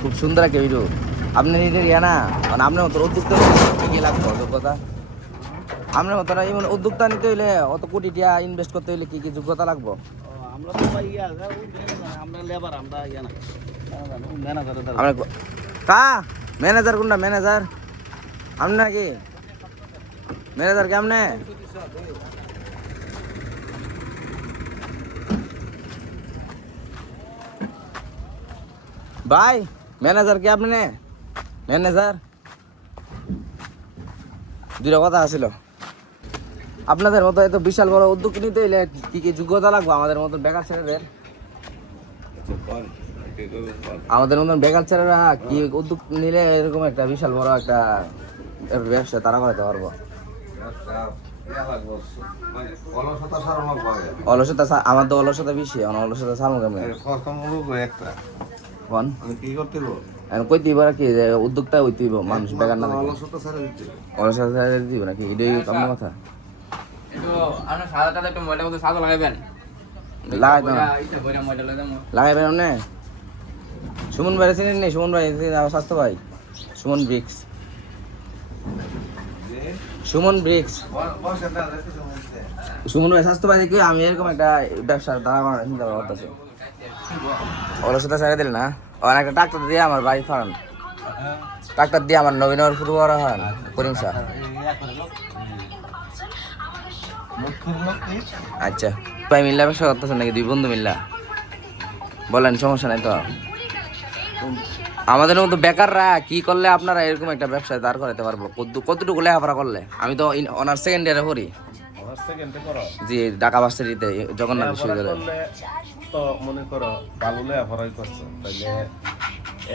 খুব সুন্দর একটা ভিডিও। আপনি নিজের ইয়া না, মানে আপনার মতো উদ্যোক্তা কি লাগবে যোগ্যতা? আপনার মতো এমন উদ্যোক্তা নিতে হইলে অত কোটি টাকা ইনভেস্ট করতে হইলে কি কি যোগ্যতা লাগবে? আমরা তো ভাই আমরা লেবার, আমরা ইয়া না ম্যানেজার। আপনার কা ম্যানেজার কোনটা? ম্যানেজার আপনি নাকি? ম্যানেজার কেমনে? ভাই ম্যানেজার কি আপনি? ম্যানেজার দুইটা কথা আছিল। আপনাদের মতো এত বিশাল বড় উদ্যোগ নিতে হইলে কি কি যোগ্যতা লাগবে আমাদের মতন বেকার ছেলেদের? আমাদের মতন বেকার ছেলেরা কি উদ্যোগ নিলে এরকম একটা বিশাল বড় একটা ব্যবসা তারা করাতে পারবো? অলসতা আমার তো অলসতা বেশি, অলসতা সামু কেমন কই দিব কি উদ্যোগটা হইতে হইব, মানুষ বেকার না অলসতা ছেড়ে দিব নাকি? এটাই আপনার কথা। লাগাইবেন আপনি? সুমন ভাই চিনেন নি? সুমন ভাই স্বাস্থ্য ভাই, সুমন ব্রিক্স, সুমন ব্রিক্স, সুমন ভাই স্বাস্থ্য ভাই দেখি আমি এরকম একটা ব্যবসা দাঁড়া করার চিন্তা করতেছি। অলসতা ছেড়ে দিল না, একটা ট্রাক্টর দিয়ে আমার বাড়ি ফারান, ট্রাক্টর দিয়ে আমার নবীনগর শুরু করা হয় করিম শাহ। আচ্ছা ভাই মিল্লা ব্যবসা করতেছেন নাকি? দুই বন্ধু মিল্লা বলেন, সমস্যা নাই তো। আমাদের মতো বেকাররা কি করলে আপনারা এরকম একটা ব্যবসায় দাঁড় করাতে পারবো? কতটুকু লেখাপড়া করলে? আমি তো অনার্স সেকেন্ড ইয়ারে পড়ি। জি, ঢাকা ভার্সিটিতে জগন্নাথ বিশ্ববিদ্যালয়। তো মনে করো ভালো লেখাপড়াই করছো, তাইলে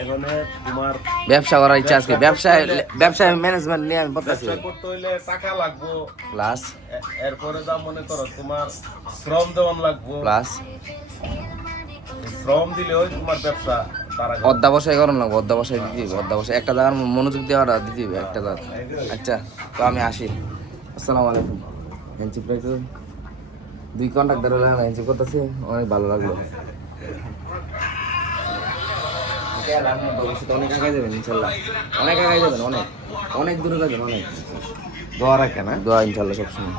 এখানে তোমার ব্যবসা করার ইচ্ছা আছে। ব্যবসায় ম্যানেজমেন্ট নিয়ে আমি বলতেছি। ব্যবসা করতে হইলে টাকা লাগবো প্লাস, এরপরে যা মনে করো তোমার শ্রম দেওয়ান লাগবো প্লাস শ্রম দিলে ওই তোমার ব্যবসা তারা অধ্যাবসায় করুন লাগবো। অধ্যাবসায় দিতে হবে, অধ্যাবসায় একটা জায়গার মনোযোগ দেওয়াটা দিতে হবে একটা জায়গা। আচ্ছা তো আমি আসি। আসসালামু আলাইকুম। হ্যান্ডশিপ রাখো, দুই কন্ট্রাক্টর হলে হ্যান্ডশিপ করতেছে, অনেক ভালো লাগলো। ভবিষ্যতে অনেক আগে যাবেন ইনশাল্লাহ, অনেক আগে যাবেন, অনেক অনেক দূরে যাবেন, অনেক। দোয়া রাখে না দোয়া ইনশাল্লাহ সবসময়।